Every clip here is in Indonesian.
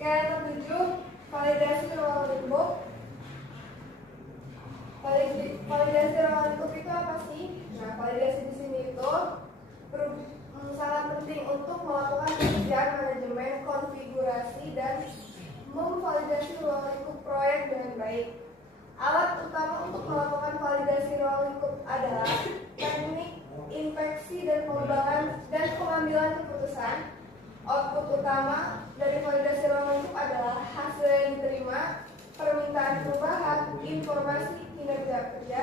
Ketujuh, validasi ruang lingkup. Validasi ruang lingkup itu apa sih? Nah, validasi di sini itu sangat penting untuk melakukan pekerjaan manajemen, konfigurasi, dan memvalidasi ruang lingkup proyek dengan baik. Alat utama untuk melakukan validasi ruang lingkup adalah teknik inspeksi dan pengembangan dan pengambilan keputusan. Output utama dari validasi ruang lingkup adalah hasil yang diterima, permintaan perubahan, informasi kinerja kerja,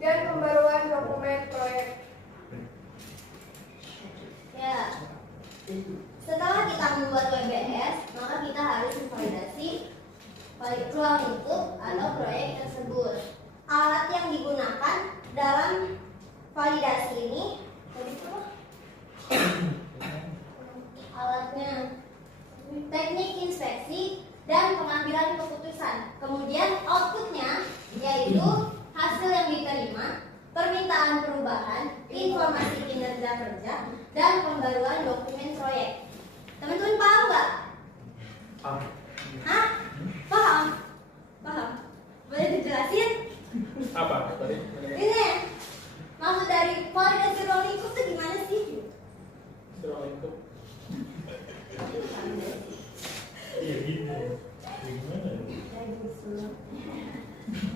dan pembaruan dokumen proyek. Ya, setelah kita membuat WBS, maka kita harus memvalidasi ruang lingkup atau proyek tersebut. Alat yang digunakan dalam validasi ini, alatnya teknik inspeksi dan pengambilan keputusan. Kemudian outputnya yaitu hasil yang diterima, permintaan perubahan, informasi kinerja kerja, dan pembaruan dokumen proyek. Teman-teman paham nggak? Paham. Hah? Paham? Paham? Boleh dijelasin? Apa tadi? Ini maksud dari validasi ruang lingkup itu gimana sih? Ruang lingkup. Iya gitu. Gimana?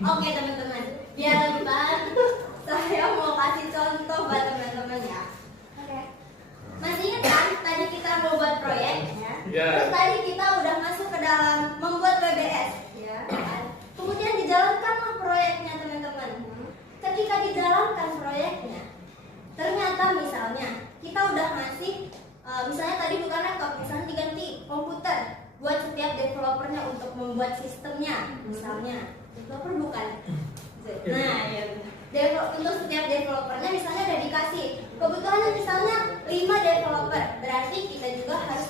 Oke teman-teman, biar lebih paham, saya mau kasih contoh buat teman-teman ya. Oke. Masih ingat kan tadi kita mau buat proyek ya? Ya. Terus tadi kita udah masuk ke dalam membuat WBS ya kan? Kemudian dijalankanlah proyeknya teman-teman. Ketika dijalankan proyeknya, ternyata misalnya kita udah ngasih misalnya tadi bukan laptop, misalnya diganti komputer buat setiap developernya untuk membuat sistemnya misalnya. Developer bukan. Nah, ya untuk setiap developernya misalnya udah dikasih kebutuhannya misalnya 5 developer, berarti kita juga harus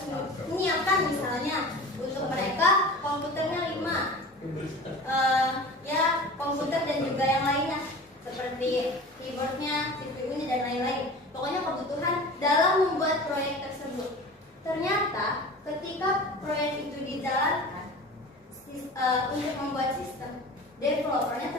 menyiapkan misalnya untuk mereka komputernya 5 ya komputer dan juga yang lainnya seperti keyboardnya, CPU-nya dan lain-lain. Pokoknya kebutuhan dalam membuat proyek tersebut. Ternyata ketika proyek itu dijalankan untuk membuat sistem, developernya